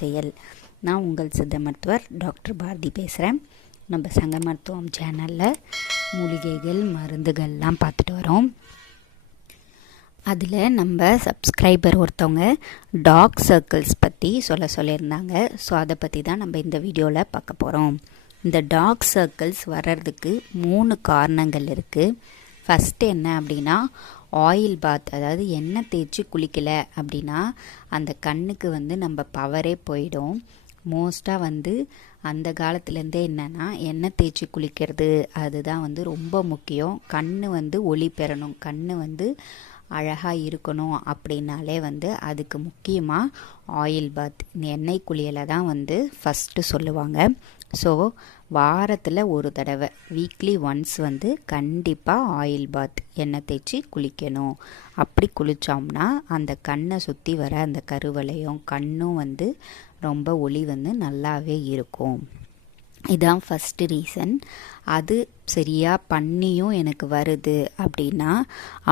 செயல். நான் உங்கள் சித்த மருத்துவர் டாக்டர் பாரதி பேசுகிறேன் நம்ம சங்க மருத்துவம் சேனலில் மூலிகைகள் மருந்துகள்லாம் பார்த்துட்டு வரோம். அதில் நம்ம சப்ஸ்கிரைபர் ஒருத்தவங்க டாக் சர்க்கிள்ஸ் பற்றி சொல்ல சொல்லியிருந்தாங்க. ஸோ அதை பற்றி தான் நம்ம இந்த வீடியோவில் பார்க்க போகிறோம் இந்த டாக் சர்க்கிள்ஸ் வர்றதுக்கு மூணு காரணங்கள் இருக்குது ஃபஸ்ட்டு என்ன அப்படின்னா ஆயில் பாத் அதாவது எண்ணெய் தேய்ச்சி குளிக்கலை அப்படின்னா அந்த கண்ணுக்கு வந்து நம்ம பவரே போயிடும். மோஸ்ட்டாக வந்து அந்த காலத்துலேருந்தே என்னென்னா எண்ணெய் தேய்ச்சி குளிக்கிறது அதுதான் வந்து ரொம்ப முக்கியம். கண் வந்து ஒளி பெறணும். கண் வந்து அழகாக இருக்கணும் அப்படின்னாலே வந்து அதுக்கு முக்கியமாக ஆயில் பாத் இந்த எண்ணெய் குளியலை தான் வந்து ஃபஸ்ட்டு சொல்லுவாங்க. ஸோ வாரத்தில் ஒரு தடவை வீக்லி ஒன்ஸ் வந்து கண்டிப்பாக ஆயில் பாத் எண்ணெய் தேய்ச்சி குளிக்கணும். அப்படி குளித்தோம்னா அந்த கண்ணை சுற்றி வர அந்த கருவலையும் கண்ணும் வந்து ரொம்ப ஒளி வந்து நல்லாவே இருக்கும். இதான் ஃபஸ்ட்டு ரீசன் அது சரியாக பண்ணியும் எனக்கு வருது அப்படின்னா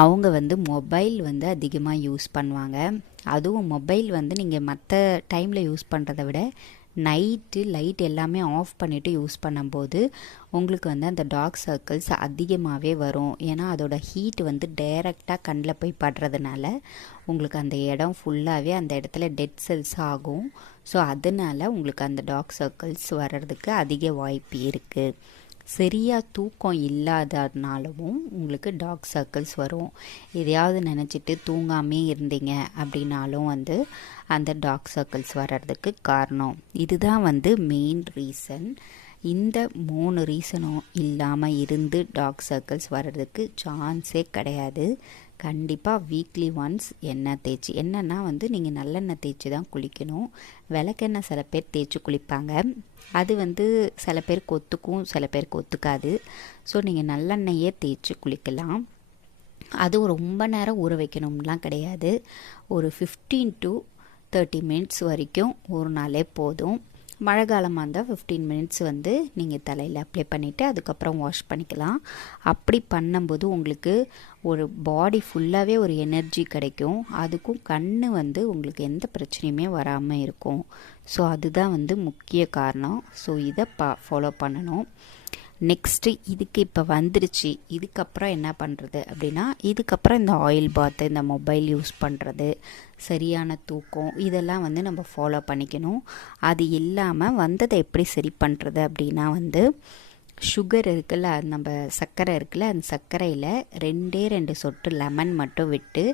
அவங்க வந்து மொபைல் வந்து அதிகமாக யூஸ் பண்ணுவாங்க. அதுவும் மொபைல் வந்து நீங்கள் மற்ற டைமில் யூஸ் பண்ணுறத விட நைட்டு லைட் எல்லாமே ஆஃப் பண்ணிவிட்டு யூஸ் பண்ணும்போது உங்களுக்கு வந்து அந்த டார்க் சர்க்கிள்ஸ் அதிகமாகவே வரும். ஏன்னா அதோட ஹீட் வந்து டைரெக்டாக கண்ணில் போய் படுறதுனால உங்களுக்கு அந்த இடம் ஃபுல்லாகவே அந்த இடத்துல டெட் செல்ஸ் ஆகும். ஸோ அதனால் உங்களுக்கு அந்த டார்க் சர்க்கிள்ஸ் வர்றதுக்கு அதிக வாய்ப்பு இருக்குது சரியாக தூக்கம் இல்லாதனாலவும் உங்களுக்கு டார்க் சர்க்கிள்ஸ் வரும். எதையாவது நினச்சிட்டு தூங்காமே இருந்தீங்க அப்படின்னாலும் வந்து அந்த டார்க் சர்க்கிள்ஸ் வர்றதுக்கு காரணம். இதுதான் வந்து மெயின் ரீசன் இந்த மூணு ரீசனும் இல்லாமல் இருந்து டார்க் சர்க்கிள்ஸ் வர்றதுக்கு சான்ஸே கிடையாது. கண்டிப்பாக வீக்லி ஒன்ஸ் எண்ணெய் தேய்ச்சி என்னென்னா வந்து நீங்கள் நல்லெண்ணெய் தேய்ச்சி தான் குளிக்கணும். விளக்கெண்ணெய் சில பேர் தேய்ச்சி குளிப்பாங்க. அது வந்து சில பேருக்கு ஒத்துக்கும் சில பேருக்கு ஒத்துக்காது. ஸோ நீங்கள் நல்லெண்ணெயே தேய்ச்சி குளிக்கலாம். அதுவும் ரொம்ப நேரம் ஊற வைக்கணும்லாம் கிடையாது. ஒரு ஃபிஃப்டீன் டு தேர்ட்டி மினிட்ஸ் வரைக்கும் ஒரு நாளே போதும். மழை காலமாக இருந்தால் ஃபிஃப்டீன் மினிட்ஸ் வந்து நீங்கள் தலையில் அப்ளை பண்ணிவிட்டு அதுக்கப்புறம் வாஷ் பண்ணிக்கலாம். அப்படி பண்ணும்போது உங்களுக்கு ஒரு பாடி ஃபுல்லாகவே ஒரு எனர்ஜி கிடைக்கும். அதுக்கும் கண் வந்து உங்களுக்கு எந்த பிரச்சனையுமே வராமல் இருக்கும். ஸோ அதுதான் வந்து முக்கிய காரணம். ஸோ இதை பா ஃபாலோ பண்ணணும். நெக்ஸ்ட்டு இதுக்கு இப்போ வந்துருச்சு இதுக்கப்புறம் என்ன பண்ணுறது அப்படின்னா இதுக்கப்புறம் இந்த ஆயில் பாத்து இந்த மொபைல் யூஸ் பண்ணுறது சரியான தூக்கம் இதெல்லாம் வந்து நம்ம ஃபாலோ பண்ணிக்கணும். அது இல்லாமல் வந்ததை எப்படி சரி பண்ணுறது அப்படின்னா வந்து சுகர் இருக்குல்ல நம்ம சர்க்கரை இருக்குல்ல அந்த சர்க்கரையில் ரெண்டே ரெண்டு சொட்டு லெமன் மட்டும் விட்டு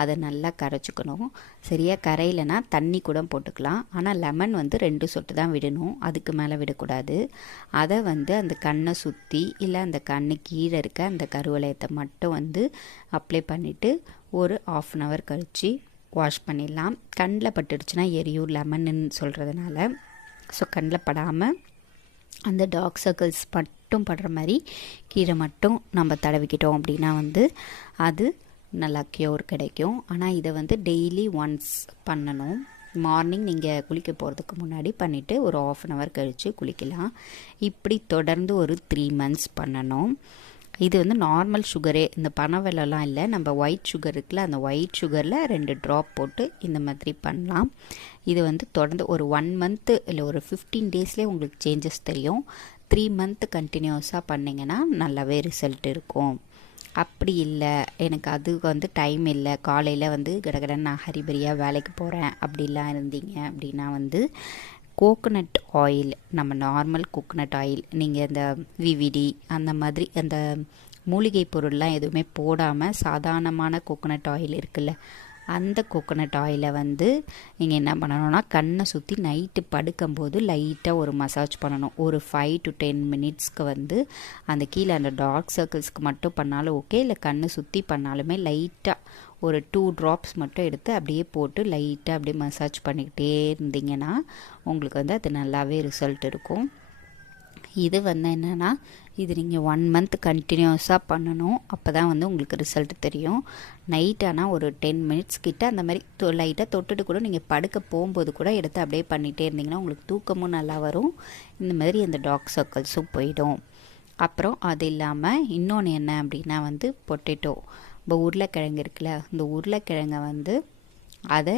அதை நல்லா கரைச்சிக்கணும். சரியாக கரையிலனா தண்ணி கூட போட்டுக்கலாம். ஆனால் லெமன் வந்து ரெண்டு சொட்டு தான் விடணும். அதுக்கு மேலே விடக்கூடாது. அதை வந்து அந்த கண்ணை சுற்றி இல்லை அந்த கண்ணு கீழே இருக்க அந்த கருவளையத்தை மட்டும் வந்து அப்ளை பண்ணிவிட்டு ஒரு ஆஃப் அன் ஹவர் கழித்து வாஷ் பண்ணிடலாம். கண்ணில் பட்டுடுச்சுன்னா எரியும் லெமன்னு சொல்கிறதுனால ஸோ கண்ணில் படாமல் அந்த டார்க் சர்க்கிள்ஸ் மட்டும் படுற மாதிரி கீரை மட்டும் நம்ம தடவிக்கிட்டோம் அப்படின்னா வந்து அது நல்லா க்யூர் கிடைக்கும். ஆனால் இதை வந்து டெய்லி ஒன்ஸ் பண்ணணும். மார்னிங் நீங்கள் குளிக்க போகிறதுக்கு முன்னாடி பண்ணிவிட்டு ஒரு ஆஃப் அன் ஹவர் கழித்து குளிக்கலாம். இப்படி தொடர்ந்து ஒரு த்ரீ மந்த்ஸ் பண்ணணும். இது வந்து நார்மல் சுகரே இந்த பனவெல்லாம் இல்லை நம்ம ஒயிட் சுகர் இருக்குல்ல அந்த ஒயிட் சுகரில் ரெண்டு ட்ராப் போட்டு இந்த மாதிரி பண்ணலாம். இது வந்து தொடர்ந்து ஒரு ஒன் மந்த்து இல்லை ஒரு ஃபிஃப்டீன் டேஸ்லேயே உங்களுக்கு சேஞ்சஸ் தெரியும். த்ரீ மந்த் கண்டினியூஸாக பண்ணிங்கன்னா நல்லாவே ரிசல்ட் இருக்கும். அப்படி இல்லை எனக்கு அதுக்கு வந்து டைம் இல்லை காலையில் வந்து கடகடன் நான் ஹரிபரியாக வேலைக்கு போகிறேன் அப்படிலாம் இருந்தீங்க அப்படின்னா வந்து கோகோனட் ஆயில் நம்ம நார்மல் கோகோனட் ஆயில் நீங்கள் இந்த விவிடி அந்த மாதிரி அந்த மூலிகை பொருள்லாம் எதுவுமே போடாமல் சாதாரணமான கோகோனட் ஆயில் இருக்குல்ல அந்த கோகோனட் ஆயிலை வந்து நீங்கள் என்ன பண்ணணும்னா கண்ணை சுற்றி நைட்டு படுக்கும்போது லைட்டாக ஒரு மசாஜ் பண்ணணும். ஒரு ஃபைவ் டு டென் மினிட்ஸ்க்கு வந்து அந்த கீழே அந்த டார்க் சர்க்கிள்ஸ்க்கு மட்டும் பண்ணாலும் ஓகே இல்லை கண்ணை சுற்றி பண்ணாலுமே லைட்டாக ஒரு டூ ட்ராப்ஸ் மட்டும் எடுத்து அப்படியே போட்டு லைட்டாக அப்படியே மசாஜ் பண்ணிக்கிட்டே இருந்தீங்கன்னா உங்களுக்கு வந்து அது நல்லாவே ரிசல்ட் இருக்கும் இது வந்து என்னென்னா இது நீங்கள் ஒன் மந்த் கண்டினியூஸாக பண்ணணும். அப்போ தான் வந்து உங்களுக்கு ரிசல்ட் தெரியும். நைட் ஆனால் ஒரு டென் மினிட்ஸ் கிட்ட அந்த மாதிரி தொ லைட்டாக தொட்டுட்டு கூட நீங்கள் படுக்க போகும்போது கூட எடுத்து அப்படியே பண்ணிகிட்டே இருந்தீங்கன்னா உங்களுக்கு தூக்கமும் நல்லா வரும். இந்த மாதிரி அந்த டாக் சர்க்கிள்ஸும் போயிடும். அப்புறம் அது இல்லாமல் இன்னொன்று என்ன அப்படின்னா வந்து பொட்டேட்டோ இப்போ உருளைக்கிழங்கு இருக்குல்ல இந்த உருளைக்கிழங்கை வந்து அதை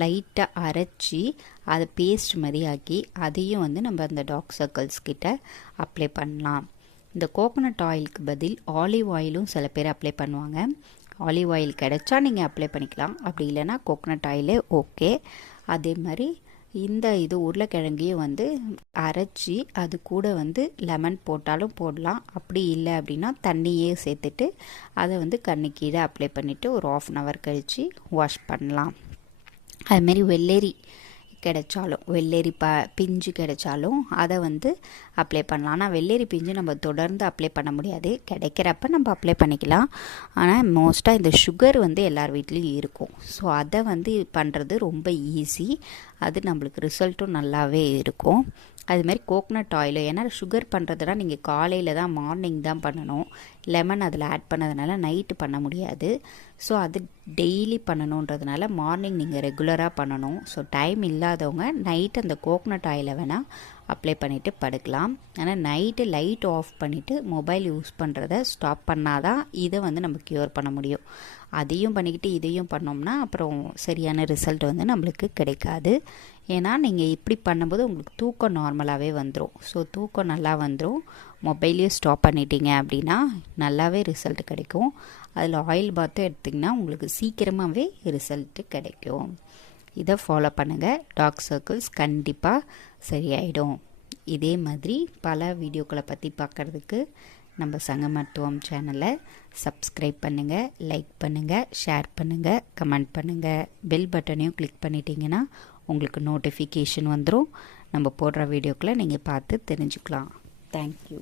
லைட்டாக அரைச்சி அதை பேஸ்ட் மாதிரி ஆக்கி அதையும் வந்து நம்ம அந்த டாக் சர்க்கிள்ஸ் கிட்ட அப்ளை பண்ணலாம். இந்த கோகோனட் ஆயிலுக்கு பதில் ஆலிவ் ஆயிலும் சில பேர் அப்ளை பண்ணுவாங்க. ஆலிவ் ஆயில் கிடைச்சா நீங்கள் அப்ளை பண்ணிக்கலாம். அப்படி இல்லைன்னா கோகோனட் ஆயிலே ஓகே அதே மாதிரி இந்த இது உருளைக்கிழங்கையும் வந்து அரைச்சி அது கூட வந்து லெமன் போட்டாலும் போடலாம். அப்படி இல்லை அப்படின்னா தண்ணியே சேர்த்துட்டு அதை வந்து கண்ணு கீழே அப்ளை பண்ணிவிட்டு ஒரு ஆஃப் அன் ஹவர் கழித்து வாஷ் பண்ணலாம். அதுமாரி வெள்ளேரி கிடைச்சாலும் வெள்ளேரி ப பிஞ்சு கிடைச்சாலும் அதை வந்து அப்ளை பண்ணலாம். ஆனால் வெள்ளேரி பிஞ்சு நம்ம தொடர்ந்து அப்ளை பண்ண முடியாது. கிடைக்கிறப்ப நம்ம அப்ளை பண்ணிக்கலாம். ஆனால் மோஸ்ட்டாக இந்த சுகர் வந்து எல்லார் வீட்லேயும் இருக்கும். ஸோ அதை வந்து பண்ணுறது ரொம்ப ஈஸி அது நம்மளுக்கு ரிசல்ட்டும் நல்லாவே இருக்கும். அதுமாரி கோக்னட் ஆயில் ஏன்னா சுகர் பண்ணுறதுனா நீங்கள் காலையில் தான் மார்னிங் தான் பண்ணணும். லெமன் அதில் ஆட் பண்ணதுனால நைட்டு பண்ண முடியாது. ஸோ அது டெய்லி பண்ணணுன்றதுனால மார்னிங் நீங்கள் ரெகுலராக பண்ணணும். ஸோ டைம் இல்லாதவங்க நைட் அந்த கோக்னட் ஆயிலை வேணால் அப்ளை பண்ணிவிட்டு படுக்கலாம். ஆனால் நைட்டு லைட் ஆஃப் பண்ணிவிட்டு மொபைல் யூஸ் பண்ணுறத ஸ்டாப் பண்ணால் தான் இதை வந்து நம்ம க்யூர் பண்ண முடியும். அதையும் பண்ணிக்கிட்டு இதையும் பண்ணோம்னா அப்புறம் சரியான ரிசல்ட் வந்து நம்மளுக்கு கிடைக்காது. ஏன்னா நீங்கள் இப்படி பண்ணும்போது உங்களுக்கு தூக்கம் நார்மலாகவே வந்துடும் ஸோ தூக்கம் நல்லா வந்துடும் மொபைலையும் ஸ்டாப் பண்ணிட்டீங்க அப்படின்னா நல்லாவே ரிசல்ட் கிடைக்கும். அதில் ஆயில் பாத்தும் எடுத்திங்கன்னா உங்களுக்கு சீக்கிரமாகவே ரிசல்ட்டு கிடைக்கும். இதை ஃபாலோ பண்ணுங்கள் டாக் சர்க்கிள்ஸ் கண்டிப்பாக சரியாயிடும். இதே மாதிரி பல வீடியோக்களை பற்றி பார்க்குறதுக்கு நம்ம சங்க மருத்துவம் சேனலை சப்ஸ்கிரைப் பண்ணுங்கள் லைக் பண்ணுங்கள் ஷேர் பண்ணுங்கள் கமெண்ட் பண்ணுங்கள் பெல் பட்டனையும் கிளிக் பண்ணிட்டீங்கன்னா உங்களுக்கு நோட்டிஃபிகேஷன் வந்துடும் நம்ம போடுற வீடியோக்களை நீங்கள் பார்த்து தெரிஞ்சுக்கலாம். தேங்க்யூ